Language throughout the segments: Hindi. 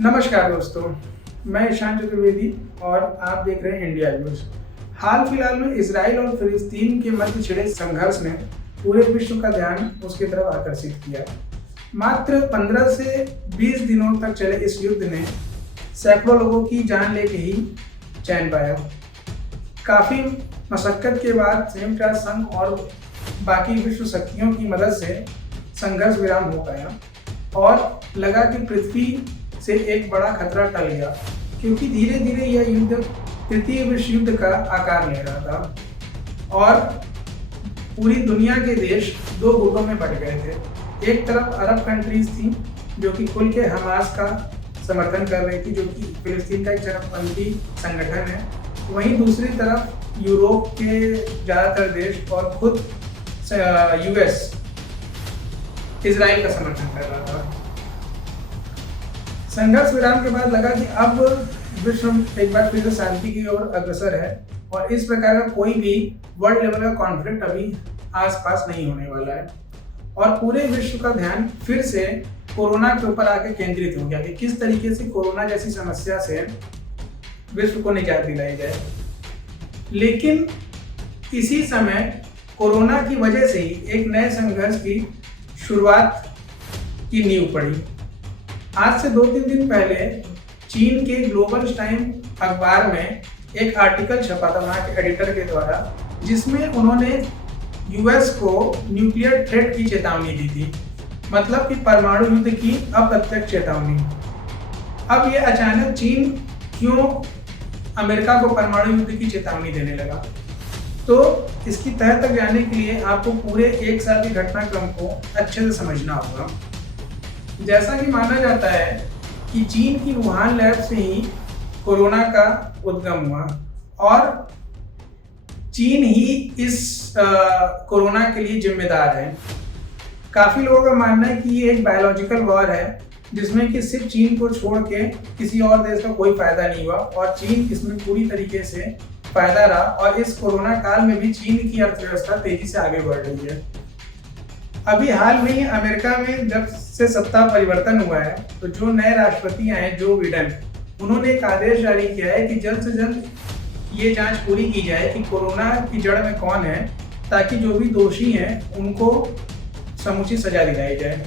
नमस्कार दोस्तों, मैं ईशान चतुर्वेदी और आप देख रहे हैं इंडिया न्यूज़। हाल फिलहाल में इसराइल और फिलिस्तीन के मध्य छिड़े संघर्ष ने पूरे विश्व का ध्यान उसकी तरफ आकर्षित किया। मात्र 15 से 20 दिनों तक चले इस युद्ध ने सैकड़ों लोगों की जान लेके ही चैन पाया। काफ़ी मशक्कत के बाद संयुक्त राष्ट्र संघ और बाकी विश्व शक्तियों की मदद से संघर्ष विराम हो पाया और लगा कि पृथ्वी से एक बड़ा खतरा टल गया, क्योंकि धीरे धीरे यह युद्ध तृतीय विश्व युद्ध का आकार ले रहा था और पूरी दुनिया के देश दो गुटों में बंट गए थे। एक तरफ अरब कंट्रीज थी जो कि खुल के हमास का समर्थन कर रही थी, जो कि फिलिस्तीन का एक चरमपंथी संगठन है। वहीं दूसरी तरफ यूरोप के ज़्यादातर देश और खुद यूएस इजराइल का समर्थन कर रहा था। संघर्ष विराम के बाद लगा कि अब विश्व एक बार फिर से शांति की ओर अग्रसर है और इस प्रकार का कोई भी वर्ल्ड लेवल का कॉन्फ्लिक्ट अभी आसपास नहीं होने वाला है। और पूरे विश्व का ध्यान फिर से कोरोना के ऊपर आके केंद्रित हो गया कि किस तरीके से कोरोना जैसी समस्या से विश्व को निजात दिलाई जाए। लेकिन इसी समय कोरोना की वजह से ही एक नए संघर्ष की शुरुआत की नींव पड़ी। आज से 2-3 दिन पहले चीन के ग्लोबल टाइम अखबार में एक आर्टिकल छपा था वहाँ के एडिटर के द्वारा, जिसमें उन्होंने यूएस को न्यूक्लियर थ्रेट की चेतावनी दी थी, मतलब कि परमाणु युद्ध की अप्रत्यक्ष चेतावनी। अब ये अचानक चीन क्यों अमेरिका को परमाणु युद्ध की चेतावनी देने लगा, तो इसकी तह तक जाने के लिए आपको पूरे एक साल के घटनाक्रम को अच्छे से समझना होगा। जैसा कि माना जाता है कि चीन की वुहान लैब से ही कोरोना का उद्गम हुआ और चीन ही इस कोरोना के लिए जिम्मेदार है। काफ़ी लोगों का मानना है कि ये एक बायोलॉजिकल वॉर है, जिसमें कि सिर्फ चीन को छोड़ के किसी और देश का कोई फायदा नहीं हुआ और चीन इसमें पूरी तरीके से फायदा रहा और इस कोरोना काल में भी चीन की अर्थव्यवस्था तेजी से आगे बढ़ रही है। अभी हाल में ही अमेरिका में जब से सत्ता परिवर्तन हुआ है, तो जो नए राष्ट्रपति आए हैं जो बिडेन, उन्होंने एक आदेश जारी किया है कि जल्द से जल्द ये जांच पूरी की जाए कि कोरोना की जड़ में कौन है, ताकि जो भी दोषी हैं उनको समुचित सजा दिलाई जाए।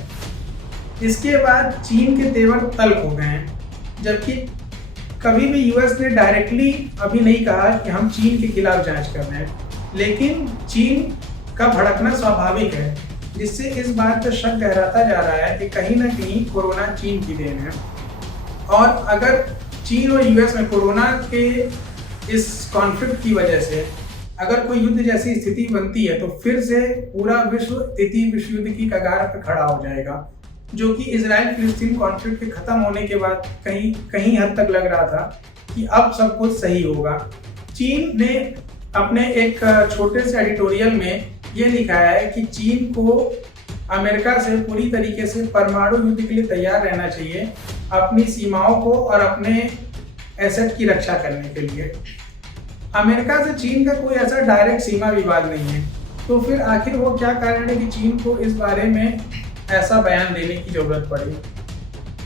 इसके बाद चीन के तेवर तल्ख हो गए हैं, जबकि कभी भी यूएस ने डायरेक्टली अभी नहीं कहा कि हम चीन के खिलाफ जांच कर रहे हैं, लेकिन चीन का भड़कना स्वाभाविक है, जिससे इस बात पर शक गहराता जा रहा है कि कहीं ना कहीं कोरोना चीन की देन है। और अगर चीन और यूएस में कोरोना के इस कॉन्फ्लिक्ट की वजह से अगर कोई युद्ध जैसी स्थिति बनती है, तो फिर से पूरा विश्व तृतीय विश्व युद्ध की कगार पर खड़ा हो जाएगा, जो कि इजराइल फिलिस्तीन कॉन्फ्लिक्ट के खत्म होने के बाद कहीं हद तक लग रहा था कि अब सब कुछ सही होगा। चीन ने अपने एक छोटे से एडिटोरियल में ये लिखा है कि चीन को अमेरिका से पूरी तरीके से परमाणु युद्ध के लिए तैयार रहना चाहिए, अपनी सीमाओं को और अपने एसेट की रक्षा करने के लिए। अमेरिका से चीन का कोई ऐसा डायरेक्ट सीमा विवाद नहीं है, तो फिर आखिर वो क्या कारण है कि चीन को इस बारे में ऐसा बयान देने की जरूरत पड़ी।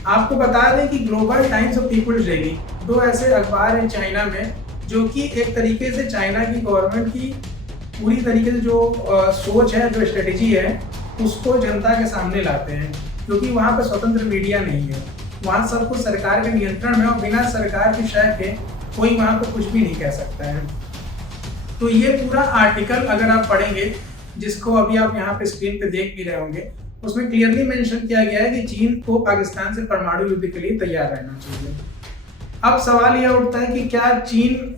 आपको बता दें कि ग्लोबल टाइम्स और पीपल्स डेली दो ऐसे अखबार हैं चाइना में, जो कि एक तरीके से चाइना की गवर्नमेंट की पूरी तरीके से जो सोच है, जो स्ट्रेटेजी है, उसको जनता के सामने लाते हैं, क्योंकि वहाँ पर स्वतंत्र मीडिया नहीं है। वहाँ सब कुछ सरकार के नियंत्रण में और बिना सरकार की शय के कोई वहाँ पर कुछ भी नहीं कह सकता है। तो ये पूरा आर्टिकल अगर आप पढ़ेंगे, जिसको अभी आप यहाँ पे स्क्रीन पे देख भी रहे होंगे, उसमें क्लियरली मेंशन किया गया है कि चीन को पाकिस्तान से परमाणु युद्ध के लिए तैयार रहना चाहिए। अब सवाल यह उठता है कि क्या चीन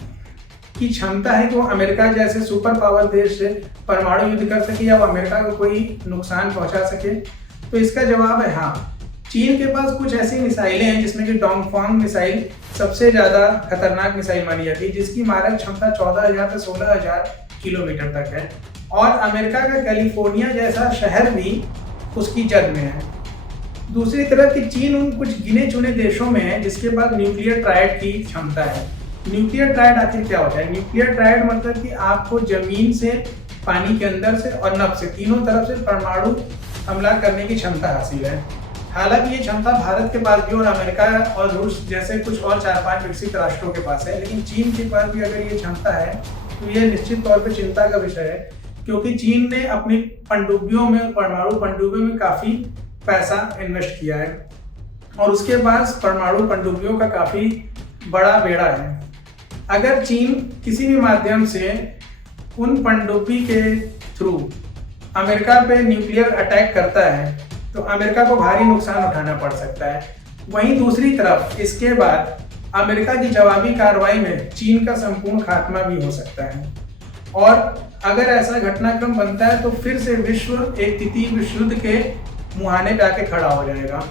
की क्षमता है कि वो अमेरिका जैसे सुपर पावर देश से परमाणु युद्ध कर सके या वो अमेरिका को कोई नुकसान पहुंचा सके? तो इसका जवाब है हाँ। चीन के पास कुछ ऐसी मिसाइलें हैं, जिसमें कि डोंगफोंग मिसाइल सबसे ज़्यादा खतरनाक मिसाइल मानी जाती है, जिसकी मारक क्षमता 14,000 से 16,000 किलोमीटर तक है और अमेरिका का कैलिफोर्निया जैसा शहर भी उसकी जद में है। दूसरी तरफ की चीन उन कुछ गिने चुने देशों में है जिसके पास न्यूक्लियर ट्रायड की क्षमता है। न्यूक्लियर ट्रायड आखिर क्या होता है? न्यूक्लियर ट्रायड मतलब कि आपको जमीन से, पानी के अंदर से और नभ से, तीनों तरफ से परमाणु हमला करने की क्षमता हासिल है। हालांकि ये क्षमता भारत के पास भी और अमेरिका और रूस जैसे कुछ और 4-5 विकसित राष्ट्रों के पास है, लेकिन चीन के पास भी अगर ये क्षमता है तो ये निश्चित तौर पर चिंता का विषय है, क्योंकि चीन ने अपनी पनडुब्बियों में, परमाणु पनडुब्बियों में काफ़ी पैसा इन्वेस्ट किया है और उसके पास परमाणु पनडुब्बियों का काफ़ी बड़ा बेड़ा है। अगर चीन किसी भी माध्यम से उन पनडुब्बी के थ्रू अमेरिका पे न्यूक्लियर अटैक करता है तो अमेरिका को भारी नुकसान उठाना पड़ सकता है। वहीं दूसरी तरफ इसके बाद अमेरिका की जवाबी कार्रवाई में चीन का संपूर्ण खात्मा भी हो सकता है और अगर ऐसा घटनाक्रम बनता है तो फिर से विश्व एक तृतीय विश्व युद्ध के मुहाने पे आके खड़ा हो जाएगा।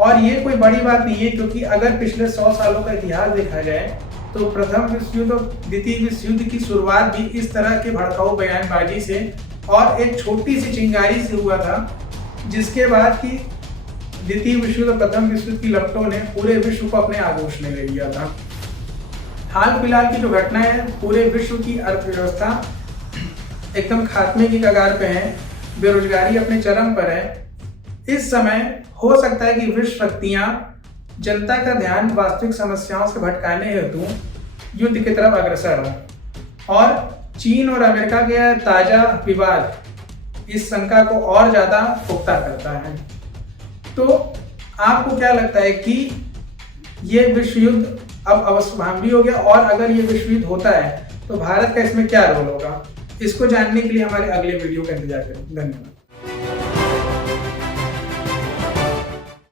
और ये कोई बड़ी बात नहीं है, क्योंकि अगर पिछले 100 सालों का इतिहास देखा जाए तो प्रथम विश्व युद्ध और द्वितीय विश्व युद्ध की शुरुआत भी इस तरह के भड़काऊ बयानबाजी से और एक छोटी सी चिंगारी से हुआ था, जिसके बाद की द्वितीय विश्व युद्ध और प्रथम विश्व युद्ध की लपटों ने पूरे विश्व को अपने आगोश में ले लिया था। हाल फिलहाल की जो घटना है, पूरे विश्व की अर्थव्यवस्था एकदम खात्मे की कगार पे है, बेरोजगारी अपने चरम पर है। इस समय हो सकता है कि विश्व शक्तियां जनता का ध्यान वास्तविक समस्याओं से भटकाने हेतु युद्ध की तरफ अग्रसर हो और चीन और अमेरिका के ताजा विवाद इस शंका को और ज्यादा पुख्ता करता है। तो आपको क्या लगता है कि ये विश्व युद्ध अब अवश्यभावी हो गया, और अगर ये विश्व युद्ध होता है तो भारत का इसमें क्या रोल होगा? इसको जानने के लिए हमारे अगले वीडियो का इंतजार करें। धन्यवाद।